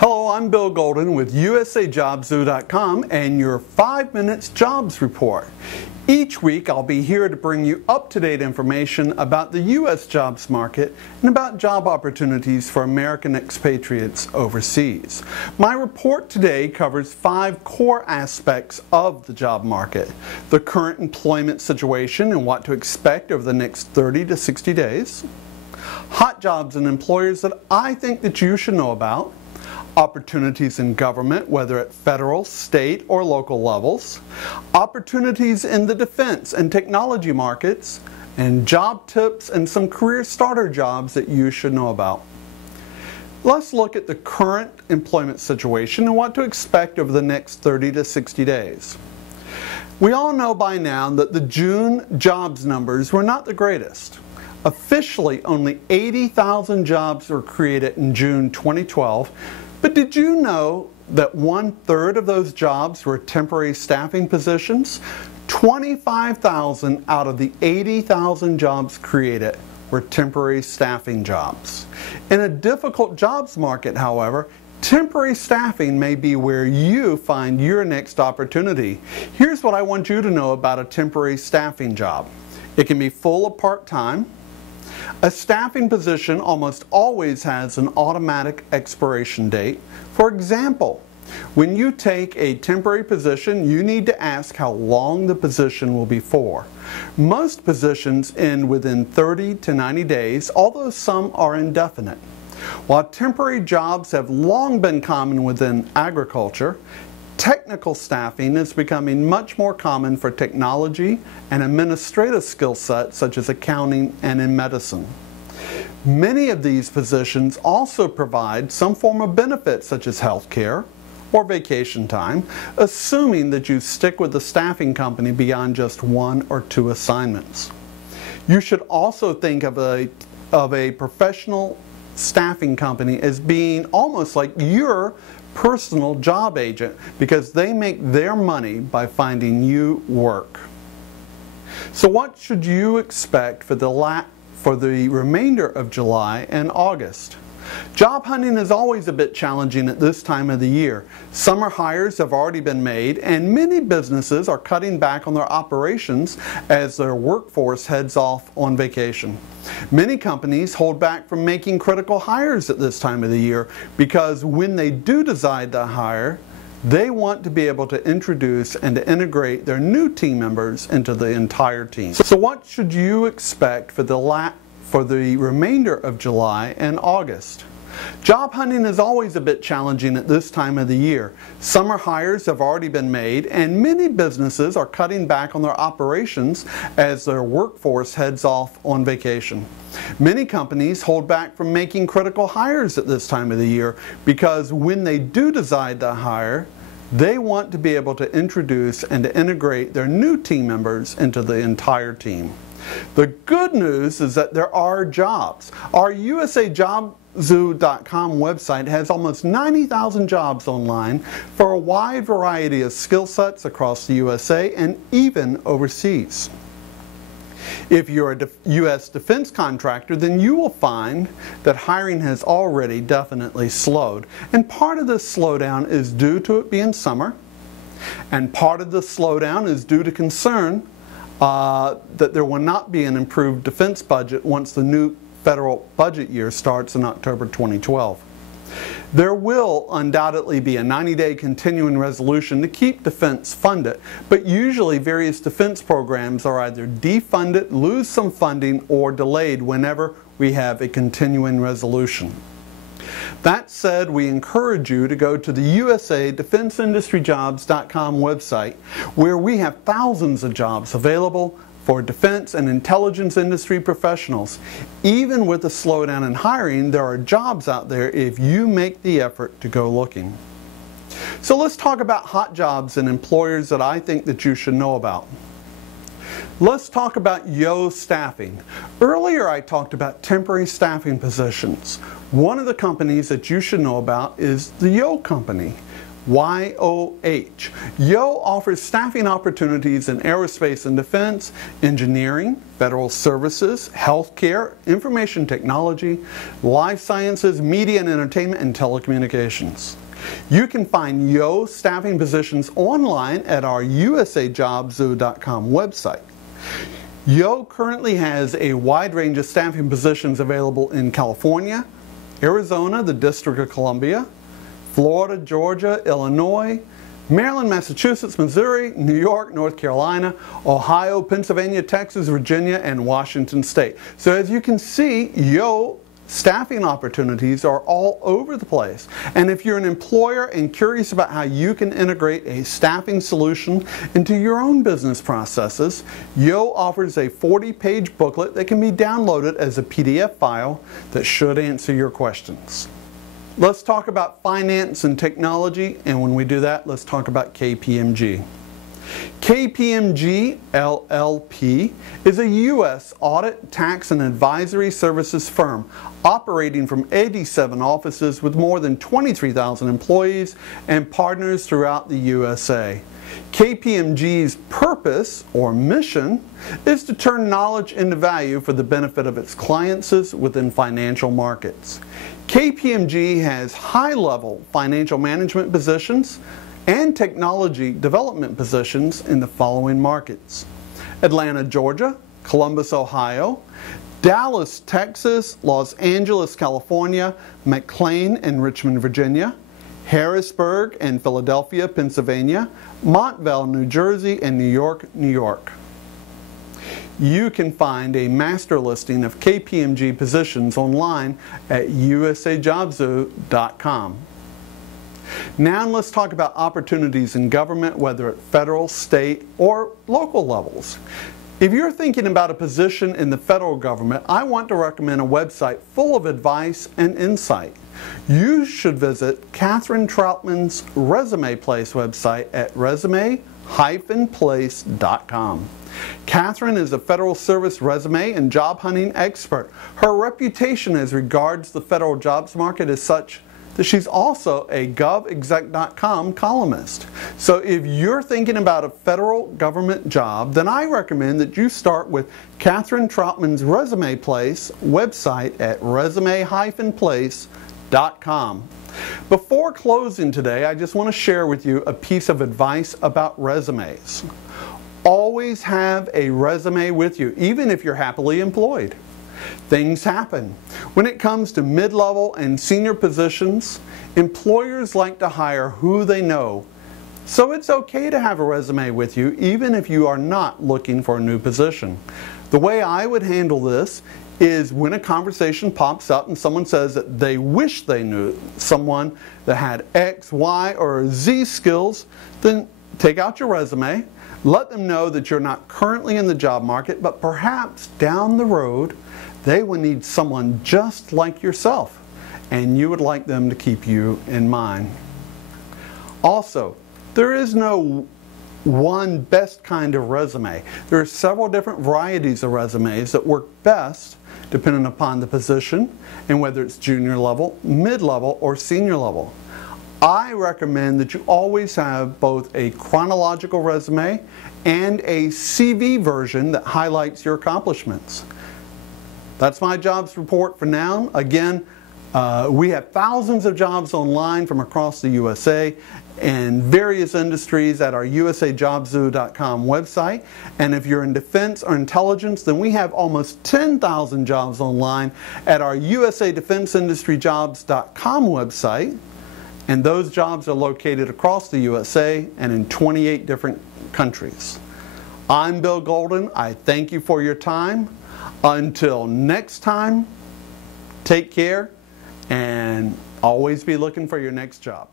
Hello, I'm Bill Golden with USAJobZoo.com and your 5 Minutes Jobs Report. Each week I'll be here to bring you up-to-date information about the U.S. jobs market and about job opportunities for American expatriates overseas. My report today covers 5 core aspects of the job market: the current employment situation and what to expect over the next 30 to 60 days, hot jobs and employers that I think that you should know about, opportunities in government, whether at federal, state, or local levels, opportunities in the defense and technology markets, and job tips and some career starter jobs that you should know about. Let's look at the current employment situation and what to expect over the next 30 to 60 days. We all know by now that the June jobs numbers were not the greatest. Officially, only 80,000 jobs were created in June 2012, but did you know that 1/3 of those jobs were temporary staffing positions? 25,000 out of the 80,000 jobs created were temporary staffing jobs. In a difficult jobs market, however, temporary staffing may be where you find your next opportunity. Here's what I want you to know about a temporary staffing job. It can be full or part-time. A staffing position almost always has an automatic expiration date. For example, when you take a temporary position, you need to ask how long the position will be for. Most positions end within 30 to 90 days, although some are indefinite. While temporary jobs have long been common within agriculture, technical staffing is becoming much more common for technology and administrative skill sets such as accounting and in medicine. Many of these positions also provide some form of benefit such as health care or vacation time, assuming that you stick with the staffing company beyond just 1 or 2 assignments. You should also think of a professional staffing company as being almost like your personal job agent, because they make their money by finding you work. So what should you expect for the remainder of July and August? Job hunting is always a bit challenging at this time of the year. Summer hires have already been made, and many businesses are cutting back on their operations as their workforce heads off on vacation. Many companies hold back from making critical hires at this time of the year because when they do decide to hire, they want to be able to introduce and to integrate their new team members into the entire team. So what should you expect for the remainder of July and August? Job hunting is always a bit challenging at this time of the year. Summer hires have already been made, and many businesses are cutting back on their operations as their workforce heads off on vacation. Many companies hold back from making critical hires at this time of the year because when they do decide to hire, they want to be able to introduce and to integrate their new team members into the entire team. The good news is that there are jobs. Our USAJobZoo.com website has almost 90,000 jobs online for a wide variety of skill sets across the USA and even overseas. If you're a U.S. defense contractor, then you will find that hiring has already definitely slowed. And part of this slowdown is due to it being summer, and part of the slowdown is due to concern that there will not be an improved defense budget once the new federal budget year starts in October 2012. There will undoubtedly be a 90-day continuing resolution to keep defense funded, but usually various defense programs are either defunded, lose some funding, or delayed whenever we have a continuing resolution. That said, we encourage you to go to the USADefenseIndustryJobs.com website, where we have thousands of jobs available for defense and intelligence industry professionals. Even with a slowdown in hiring, there are jobs out there if you make the effort to go looking. So let's talk about hot jobs and employers that I think that you should know about. Let's talk about Yo Staffing. Earlier I talked about temporary staffing positions. One of the companies that you should know about is the Yo Company. YOH. Yo offers staffing opportunities in aerospace and defense, engineering, federal services, healthcare, information technology, life sciences, media and entertainment, and telecommunications. You can find Yo staffing positions online at our usajobzoo.com website. Yo currently has a wide range of staffing positions available in California, Arizona, the District of Columbia, Florida, Georgia, Illinois, Maryland, Massachusetts, Missouri, New York, North Carolina, Ohio, Pennsylvania, Texas, Virginia, and Washington State. So as you can see, Yo staffing opportunities are all over the place. And if you're an employer and curious about how you can integrate a staffing solution into your own business processes, Yo offers a 40-page booklet that can be downloaded as a PDF file that should answer your questions. Let's talk about finance and technology, and when we do that, let's talk about KPMG. KPMG LLP is a U.S. audit, tax, and advisory services firm operating from 87 offices with more than 23,000 employees and partners throughout the USA. KPMG's purpose or mission is to turn knowledge into value for the benefit of its clients within financial markets. KPMG has high-level financial management positions and technology development positions in the following markets: Atlanta, Georgia, Columbus, Ohio, Dallas, Texas, Los Angeles, California, McLean and Richmond, Virginia, Harrisburg and Philadelphia, Pennsylvania, Montvale, New Jersey, and New York, New York. You can find a master listing of KPMG positions online at usajobzoo.com. Now let's talk about opportunities in government, whether at federal, state, or local levels. If you're thinking about a position in the federal government, I want to recommend a website full of advice and insight. You should visit Catherine Troutman's Resume Place website at resume-place.com. Catherine is a federal service resume and job hunting expert. Her reputation as regards the federal jobs market is such that she's also a govexec.com columnist. So if you're thinking about a federal government job, then I recommend that you start with Catherine Troutman's Resume Place website at resume-place.com. Before closing today, I just want to share with you a piece of advice about resumes. Always have a resume with you, even if you're happily employed. Things happen. When it comes to mid-level and senior positions, employers like to hire who they know. So it's okay to have a resume with you even if you are not looking for a new position. The way I would handle this is when a conversation pops up and someone says that they wish they knew someone that had X, Y, or Z skills, then take out your resume, let them know that you're not currently in the job market, but perhaps down the road they will need someone just like yourself, and you would like them to keep you in mind. Also, there is no one best kind of resume. There are several different varieties of resumes that work best depending upon the position and whether it's junior level, mid-level, or senior level. I recommend that you always have both a chronological resume and a CV version that highlights your accomplishments. That's my jobs report for now. Again, we have thousands of jobs online from across the USA and various industries at our usajobzoo.com website. And if you're in defense or intelligence, then we have almost 10,000 jobs online at our usadefenseindustryjobs.com website. And those jobs are located across the USA and in 28 different countries. I'm Bill Golden. I thank you for your time. Until next time, take care and always be looking for your next job.